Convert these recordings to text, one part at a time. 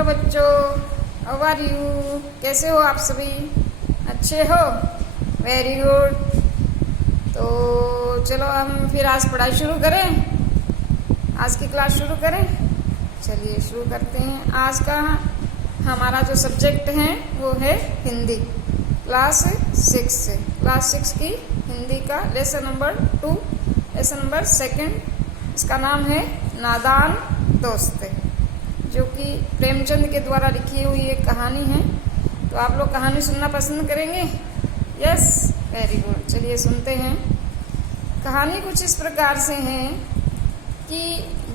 Hello बच्चों, how are you? कैसे हो आप सभी? अच्छे हो? Very good. तो चलो हम फिर आज पढ़ाई शुरू करें, आज की क्लास शुरू करें। चलिए शुरू करते हैं। आज का हमारा जो सब्जेक्ट है वो है हिंदी, क्लास 6 से। क्लास 6 की हिंदी का लेसन नंबर 2, लेसन नंबर 2। इसका नाम है नादान दोस्त, जो कि प्रेमचंद के द्वारा लिखी हुई एक कहानी है। तो आप लोग कहानी सुनना पसंद करेंगे? Yes, very good. चलिए सुनते हैं। कहानी कुछ इस प्रकार से है कि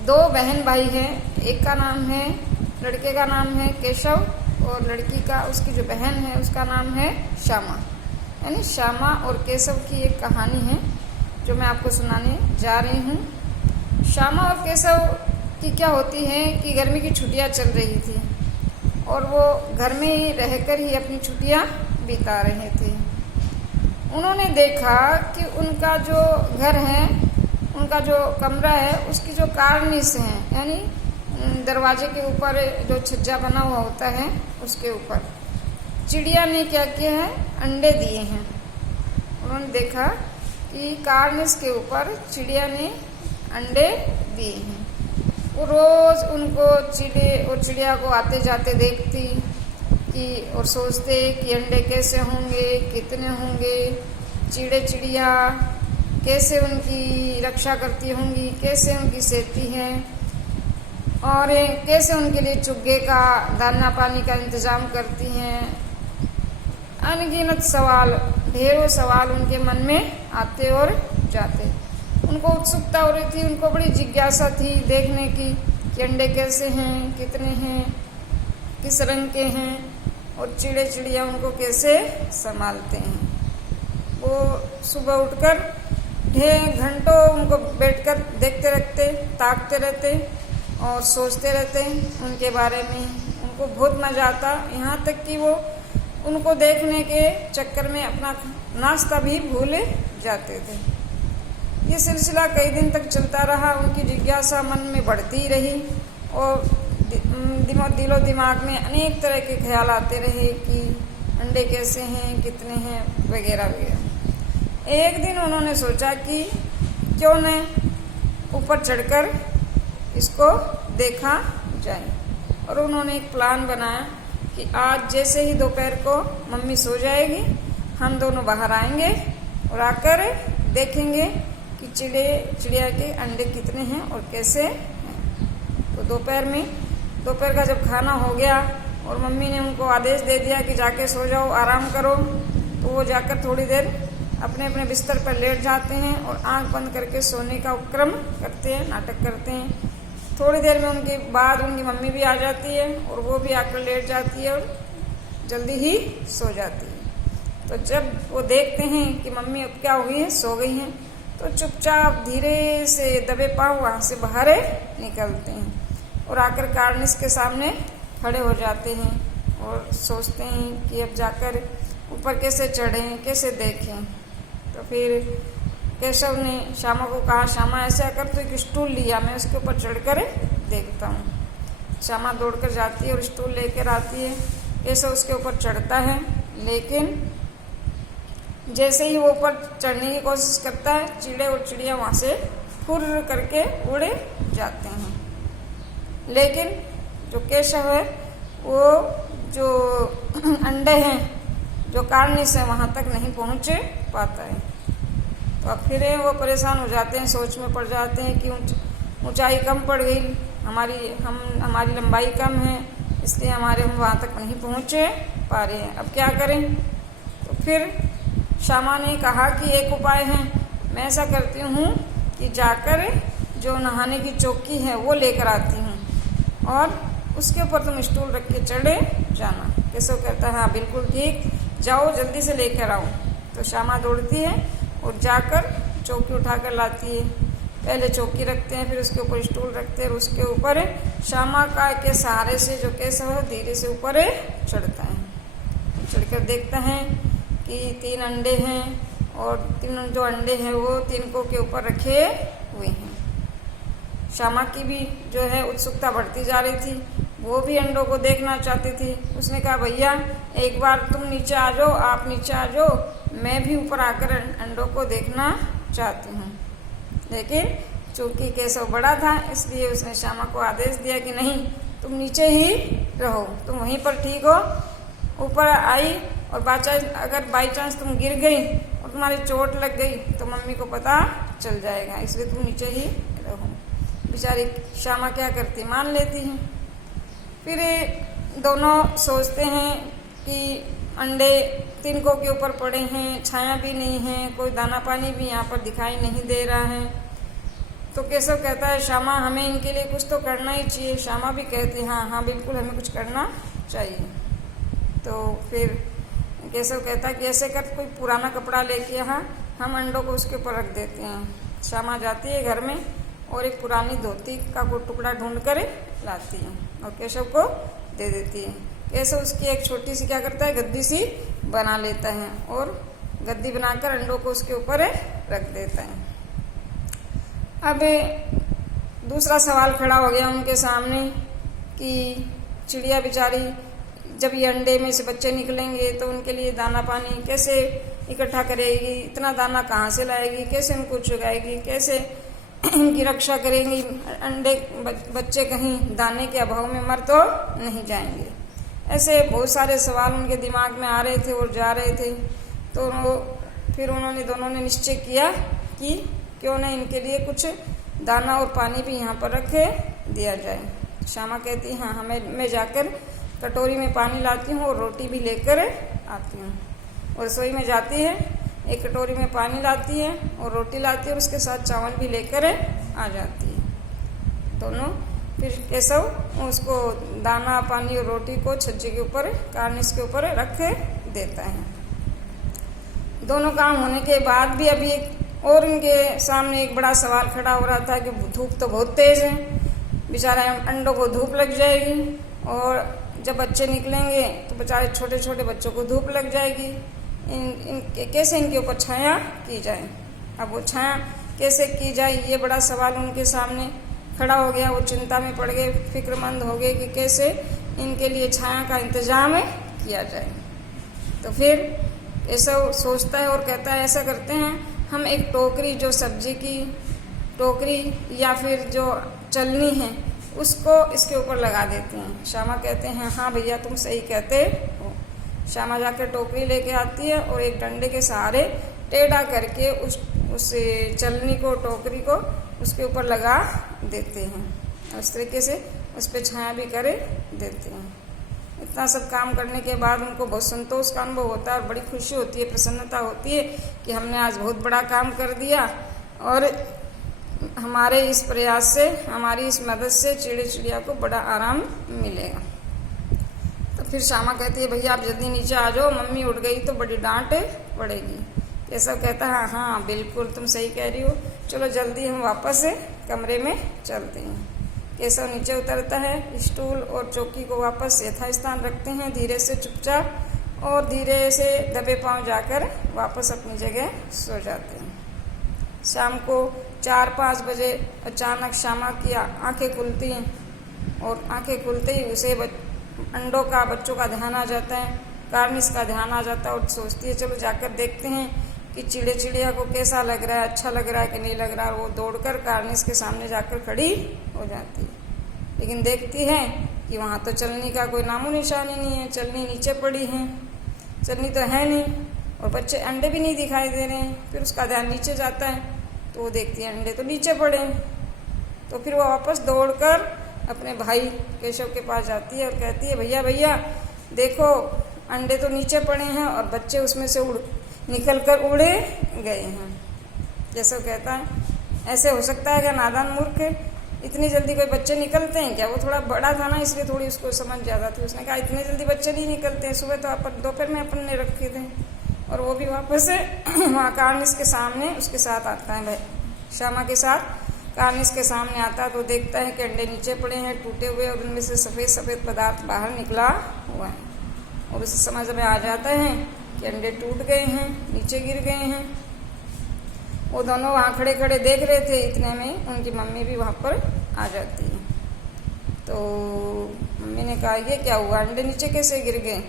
दो बहन भाई हैं। एक का नाम है, लड़के का नाम है केशव, और लड़की का, उसकी जो बहन है उसका नाम है श्यामा। यानी श्यामा और केशव की एक कहानी है जो मैं आपको सुनाने जा रही हूँ। श्यामा और केशव की क्या होती है कि गर्मी की छुट्टियां चल रही थी और वो घर में ही रहकर ही अपनी छुट्टियां बिता रहे थे। उन्होंने देखा कि उनका जो घर है, उनका जो कमरा है, उसकी जो कार्निस है, यानी दरवाजे के ऊपर जो छज्जा बना हुआ होता है उसके ऊपर चिड़िया ने क्या किया है, अंडे दिए हैं। उन्होंने देखा कि कार्निस के ऊपर चिड़िया ने अंडे दिए हैं। वो रोज उनको चिड़िया को आते जाते देखती कि और सोचते कि अंडे कैसे होंगे, कितने होंगे, चिड़िया कैसे उनकी रक्षा करती होंगी, कैसे उनकी सेती हैं, और कैसे उनके लिए चुग्गे का, दाना पानी का इंतजाम करती हैं। अनगिनत सवाल, ढेरों सवाल उनके मन में आते और जाते। उनको उत्सुकता हो रही थी, उनको बड़ी जिज्ञासा थी देखने की कि अंडे कैसे हैं, कितने हैं, किस रंग के हैं, और चिड़िया उनको कैसे संभालते हैं। वो सुबह उठकर घंटों उनको बैठकर देखते रहते, ताकते रहते और सोचते रहते उनके बारे में। उनको बहुत मजा आता, यहाँ तक कि वो उनको देखने के चक्कर में अपना नाश्ता भी भूल जाते थे। ये सिलसिला कई दिन तक चलता रहा। उनकी जिज्ञासा मन में बढ़ती रही और दिलो दिमाग में अनेक तरह के ख्याल आते रहे कि अंडे कैसे हैं, कितने हैं, वगैरह वगैरह। एक दिन उन्होंने सोचा कि क्यों न ऊपर चढ़कर इसको देखा जाए, और उन्होंने एक प्लान बनाया कि आज जैसे ही दोपहर को मम्मी सो जाएगी, हम दोनों बाहर आएंगे और आकर देखेंगे कि चिड़िया के अंडे कितने हैं और कैसे हैं। तो दोपहर का जब खाना हो गया और मम्मी ने उनको आदेश दे दिया कि जाके सो जाओ, आराम करो, तो वो जाकर थोड़ी देर अपने अपने बिस्तर पर लेट जाते हैं और आंख बंद करके सोने का उपक्रम करते हैं, नाटक करते हैं। थोड़ी देर में उनके बाद उनकी मम्मी भी आ जाती है और वो भी आकर लेट जाती है और जल्दी ही सो जाती है। तो जब वो देखते हैं कि मम्मी अब क्या हुई है, सो गई हैं, तो चुपचाप धीरे से दबे पांव वहाँ से बाहर निकलते हैं और आकर कार्निस के सामने खड़े हो जाते हैं और सोचते हैं कि अब जाकर ऊपर कैसे चढ़ें, कैसे देखें। तो फिर केशव ने श्यामा को कहा, श्यामा ऐसा कर, तो एक स्टूल लिया, मैं उसके ऊपर चढ़कर देखता हूँ। श्यामा दौड़कर जाती है और स्टूल लेकर आती है। केशव उसके ऊपर चढ़ता है, लेकिन जैसे ही वो ऊपर चढ़ने की कोशिश करता है, चिड़िया वहाँ से फुर करके उड़ जाते हैं। लेकिन जो केशव है वो जो अंडे हैं, जो कार्निस है, वहाँ तक नहीं पहुँच पाता है। तो अब फिर वो परेशान हो जाते हैं, सोच में पड़ जाते हैं कि ऊंचाई कम पड़ गई, हमारी लंबाई कम है, इसलिए हम वहाँ तक नहीं पहुँच पा रहे हैं। अब क्या करें? तो फिर श्यामा ने कहा कि एक उपाय है, मैं ऐसा करती हूँ कि जाकर जो नहाने की चौकी है वो लेकर आती हूँ और उसके ऊपर तुम स्टूल रख के चढ़े जाना। केशव कहता है, हाँ बिल्कुल ठीक, जाओ जल्दी से लेकर आओ। तो श्यामा दौड़ती है और जाकर चौकी उठाकर लाती है। पहले चौकी रखते हैं, फिर उसके ऊपर स्टूल रखते हैं और उसके ऊपर श्यामा का के सहारे से जो केशव है धीरे से ऊपर चढ़ता है। चढ़कर देखता है कि 3 अंडे हैं और 3 जो अंडे हैं वो तिनकों के ऊपर रखे हुए हैं। श्यामा की भी जो है उत्सुकता बढ़ती जा रही थी, वो भी अंडों को देखना चाहती थी। उसने कहा भैया एक बार तुम नीचे आ जाओ, आप नीचे आ जाओ, मैं भी ऊपर आकर अंडों को देखना चाहती हूँ। लेकिन चूंकि केशव बड़ा था इसलिए उसने श्यामा को आदेश दिया कि नहीं, तुम नीचे ही रहो, तुम वहीं पर ठीक हो। ऊपर आई और अगर बाई चांस तुम गिर गई और तुम्हारी चोट लग गई तो मम्मी को पता चल जाएगा, इसलिए तुम नीचे ही रहो। बेचारी श्यामा क्या करती, मान लेती है। फिर दोनों सोचते हैं कि अंडे तिनकों के ऊपर पड़े हैं, छाया भी नहीं है, कोई दाना पानी भी यहाँ पर दिखाई नहीं दे रहा है। तो केशव कहता है श्यामा हमें इनके लिए कुछ तो करना ही चाहिए। श्यामा भी कहती है हाँ हाँ बिल्कुल हमें कुछ करना चाहिए। तो फिर केशव कहता है कि ऐसे कर, कोई पुराना कपड़ा लेके यहाँ हम अंडों को उसके ऊपर रख देते हैं। श्यामा जाती है घर में और एक पुरानी धोती का कोई टुकड़ा ढूंढ कर लाती है और केशव को दे देती है। केशव उसकी एक छोटी सी क्या करता है, गद्दी सी बना लेता है और गद्दी बनाकर अंडों को उसके ऊपर रख देता है। अब दूसरा सवाल खड़ा हो गया उनके सामने कि चिड़िया बेचारी जब ये अंडे में से बच्चे निकलेंगे तो उनके लिए दाना पानी कैसे इकट्ठा करेगी, इतना दाना कहाँ से लाएगी, कैसे उनको चुगाएगी, कैसे इनकी रक्षा करेंगी, अंडे बच्चे कहीं दाने के अभाव में मर तो नहीं जाएंगे। ऐसे बहुत सारे सवाल उनके दिमाग में आ रहे थे और जा रहे थे। तो फिर दोनों ने निश्चय किया कि क्यों न इनके लिए कुछ दाना और पानी भी यहाँ पर रखे दिया जाए। श्यामा कहती है हाँ मैं जाकर कटोरी में पानी लाती हूँ और रोटी भी लेकर आती हूँ। और रसोई में जाती है, एक कटोरी में पानी लाती है और रोटी लाती है और उसके साथ चावल भी लेकर आ जाती है। दोनों फिर केशव उसको दाना पानी और रोटी को छज्जे के ऊपर कार्निश के ऊपर रख देता है। दोनों काम होने के बाद भी अभी और इनके सामने एक बड़ा सवाल खड़ा हो रहा था कि धूप तो बहुत तेज है, बेचारा अंडों को धूप लग जाएगी और जब बच्चे निकलेंगे तो बेचारे छोटे छोटे बच्चों को धूप लग जाएगी। कैसे इनके ऊपर छाया की जाए। अब वो छाया कैसे की जाए ये बड़ा सवाल उनके सामने खड़ा हो गया। वो चिंता में पड़ गए, फिक्रमंद हो गए कि कैसे इनके लिए छाया का इंतजाम किया जाए। तो फिर ऐसा सोचता है और कहता है ऐसा करते हैं हम एक टोकरी, जो सब्जी की टोकरी या फिर जो चलनी है उसको इसके ऊपर लगा देते हैं। श्यामा कहते हैं हाँ भैया तुम सही कहते हो। श्यामा जाकर टोकरी लेके आती है और एक डंडे के सहारे टेढ़ा करके उस चलनी को, टोकरी को उसके ऊपर लगा देते हैं। उस तरीके से उस पर छाया भी कर देते हैं। इतना सब काम करने के बाद उनको बहुत संतोष का अनुभव होता है और बड़ी खुशी होती है, प्रसन्नता होती है कि हमने आज बहुत बड़ा काम कर दिया और हमारे इस प्रयास से, हमारी इस मदद से चिड़िया को बड़ा आराम मिलेगा। तो फिर श्यामा कहती है भैया आप जल्दी नीचे आ जाओ, मम्मी उठ गई तो बड़ी डांट पड़ेगी। केशव कहता है हाँ बिल्कुल तुम सही कह रही हो, चलो जल्दी हम वापस कमरे में चलते हैं। केशव नीचे उतरता है, स्टूल और चौकी को वापस यथास्थान रखते हैं, धीरे से चुपचाप और धीरे से दबे पांव जाकर वापस अपनी जगह सो जाते हैं। शाम को 4-5 बजे अचानक श्यामा की आंखें खुलती हैं और आंखें खुलते ही उसे अंडों का, बच्चों का ध्यान आ जाता है, कार्निश का ध्यान आ जाता है और सोचती है चलो जाकर देखते हैं कि चिड़िया को कैसा लग रहा है, अच्छा लग रहा है कि नहीं लग रहा है। और वो दौड़कर कार्निश के सामने जाकर खड़ी हो जाती है। लेकिन देखती है कि वहाँ तो चलनी का कोई नामो निशानी नहीं है, चलनी नीचे पड़ी है, चलनी तो है नहीं और बच्चे अंडे भी नहीं दिखाई दे रहे हैं। फिर उसका ध्यान नीचे जाता है तो वो देखती है अंडे तो नीचे पड़े हैं। तो फिर वो वापस दौड़कर अपने भाई केशव के पास जाती है और कहती है भैया भैया देखो अंडे तो नीचे पड़े हैं और बच्चे उसमें से निकल कर उड़े गए हैं। केशव कहता है ऐसे हो सकता है क्या नादान मूर्ख, इतनी जल्दी कोई बच्चे निकलते हैं क्या। वो थोड़ा बड़ा था ना इसलिए थोड़ी उसको समझ ज़्यादा थी। उसने कहा इतनी जल्दी बच्चे नहीं निकलते हैं, सुबह तो दोपहर में अपन ने रखे थे। और वो भी वापस वहाँ कार्निश के सामने उसके साथ आता है, भाई श्यामा के साथ कार्निश के सामने आता है तो देखता है कि अंडे नीचे पड़े हैं टूटे हुए और उनमें से सफ़ेद सफ़ेद पदार्थ बाहर निकला हुआ है। और उसे समझ में आ जाता है कि अंडे टूट गए हैं, नीचे गिर गए हैं। वो दोनों वहाँ खड़े खड़े देख रहे थे, इतने में उनकी मम्मी भी वहाँ पर आ जाती है। तो मम्मी कहा ये क्या हुआ, अंडे नीचे कैसे गिर गए।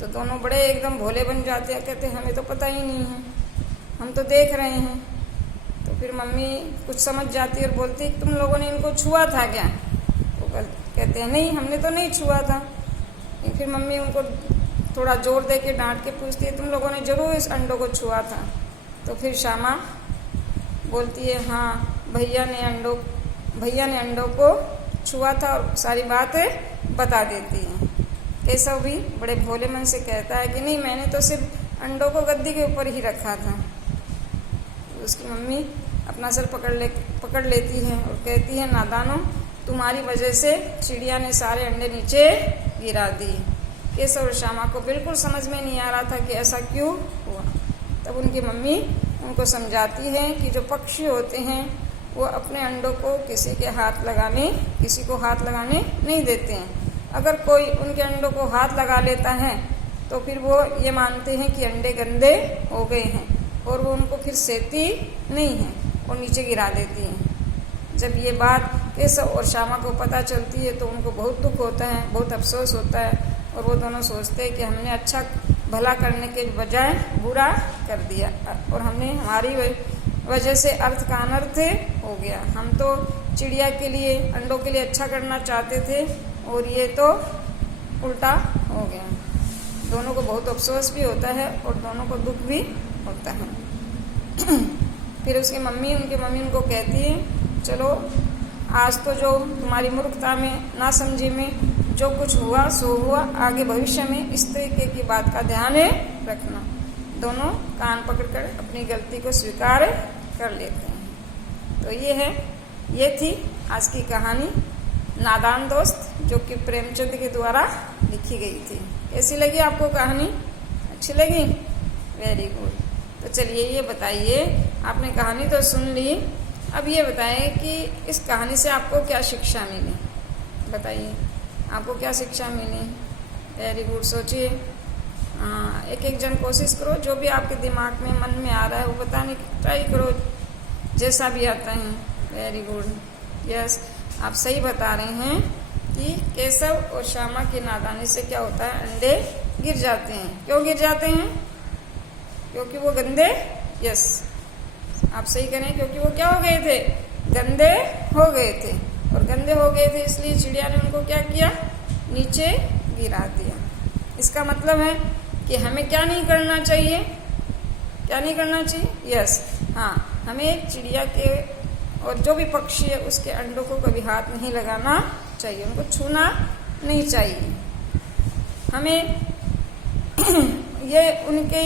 तो दोनों बड़े एकदम भोले बन जाते हैं, कहते हमें तो पता ही नहीं है, हम तो देख रहे हैं। तो फिर मम्मी कुछ समझ जाती है और बोलती तुम लोगों ने इनको छुआ था क्या। तो कहते हैं नहीं, हमने तो नहीं छुआ था। फिर मम्मी उनको थोड़ा जोर दे के डांट के पूछती है तुम लोगों ने जरूर इस अंडों को छुआ था। तो फिर श्यामा बोलती है हाँ, भैया ने अंडों को छुआ था, और सारी बातें बता देती है। केशव भी बड़े भोले मन से कहता है कि नहीं, मैंने तो सिर्फ अंडों को गद्दी के ऊपर ही रखा था। तो उसकी मम्मी अपना सर पकड़ लेती है और कहती है नादानो, तुम्हारी वजह से चिड़िया ने सारे अंडे नीचे गिरा दिए। केशव और श्यामा को बिल्कुल समझ में नहीं आ रहा था कि ऐसा क्यों हुआ। तब उनकी मम्मी उनको समझाती है कि जो पक्षी होते हैं वो अपने अंडों को किसी को हाथ लगाने नहीं देते हैं। अगर कोई उनके अंडों को हाथ लगा लेता है तो फिर वो ये मानते हैं कि अंडे गंदे हो गए हैं, और वो उनको फिर सहती नहीं है और नीचे गिरा देती हैं। जब ये बात केशव और श्यामा को पता चलती है तो उनको बहुत दुख होता है, बहुत अफसोस होता है, और वो दोनों सोचते हैं कि हमने अच्छा भला करने के बजाय बुरा कर दिया, और हमने हमारी वजह से अर्थ का अनर्थ हो गया। हम तो चिड़िया के लिए, अंडों के लिए अच्छा करना चाहते थे, और ये तो उल्टा हो गया। दोनों को बहुत अफसोस भी होता है और दोनों को दुख भी होता है। फिर उनकी मम्मी उनको कहती है चलो आज तो जो तुम्हारी मूर्खता में, नासमझी में जो कुछ हुआ सो हुआ, आगे भविष्य में इस तरीके की बात का ध्यान रखना। दोनों कान पकड़कर अपनी गलती को स्वीकार कर लेते हैं। तो ये थी आज की कहानी नादान दोस्त, जो कि प्रेमचंद के द्वारा लिखी गई थी। कैसी लगी आपको कहानी? अच्छी लगी? Very good. तो चलिए ये बताइए, आपने कहानी तो सुन ली, अब ये बताएं कि इस कहानी से आपको क्या शिक्षा मिली। बताइए आपको क्या शिक्षा मिली। वेरी गुड, सोचिए। एक जन कोशिश करो, जो भी आपके दिमाग में मन में आ रहा है वो बताने की ट्राई करो, जैसा भी आता है। वेरी गुड, यस, आप सही बता रहे हैं कि केशव और श्यामा की नादानी से क्या होता है, अंडे गिर जाते हैं। क्यों गिर जाते हैं? क्योंकि वो गंदे, यस आप सही करें, क्योंकि वो क्या हो गए थे, गंदे हो गए थे, और गंदे हो गए थे इसलिए चिड़िया ने उनको क्या किया, नीचे गिरा दिया। इसका मतलब है कि हमें क्या नहीं करना चाहिए, क्या नहीं करना चाहिए, यस हाँ, हमें चिड़िया के और जो भी पक्षी है उसके अंडों को कभी हाथ नहीं लगाना चाहिए, उनको छूना नहीं चाहिए। हमें ये उनकी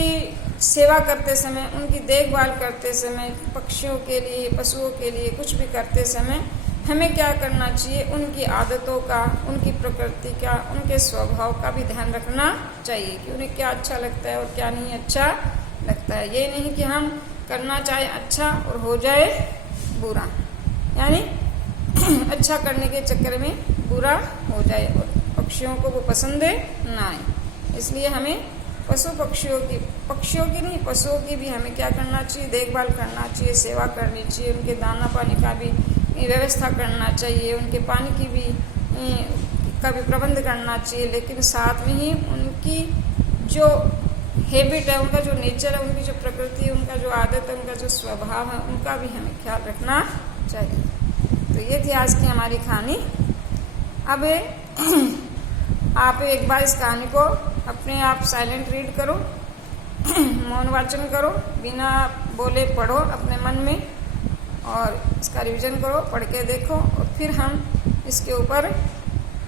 सेवा करते समय, उनकी देखभाल करते समय, पक्षियों के लिए, पशुओं के लिए कुछ भी करते समय हमें क्या करना चाहिए, उनकी आदतों का, उनकी प्रकृति का, उनके स्वभाव का भी ध्यान रखना चाहिए कि उन्हें क्या अच्छा लगता है और क्या नहीं अच्छा लगता है। ये नहीं कि हम करना चाहे अच्छा और हो जाए बुरा, यानी अच्छा करने के चक्कर में बुरा हो जाए और पक्षियों को वो पसंद ना आए। इसलिए हमें पशुओं की नहीं, पशुओं की भी हमें क्या करना चाहिए, देखभाल करना चाहिए, सेवा करनी चाहिए, उनके दाना पानी का भी व्यवस्था करना चाहिए, उनके पानी की भी प्रबंध करना चाहिए। लेकिन साथ में ही उनकी जो हैबिट है, उनका जो नेचर है, उनकी जो प्रकृति है, उनका जो आदत है, उनका जो स्वभाव है, उनका भी हमें ख्याल रखना चाहिए। तो ये थी आज की हमारी कहानी। अब आप एक बार इस कहानी को अपने आप साइलेंट रीड करो, मौन वाचन करो, बिना बोले पढ़ो अपने मन में, और इसका रिवीजन करो, पढ़ के देखो, और फिर हम इसके ऊपर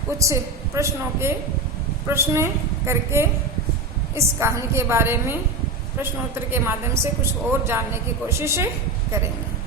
कुछ प्रश्न करके इस कहानी के बारे में प्रश्नोत्तर के माध्यम से कुछ और जानने की कोशिश करेंगे।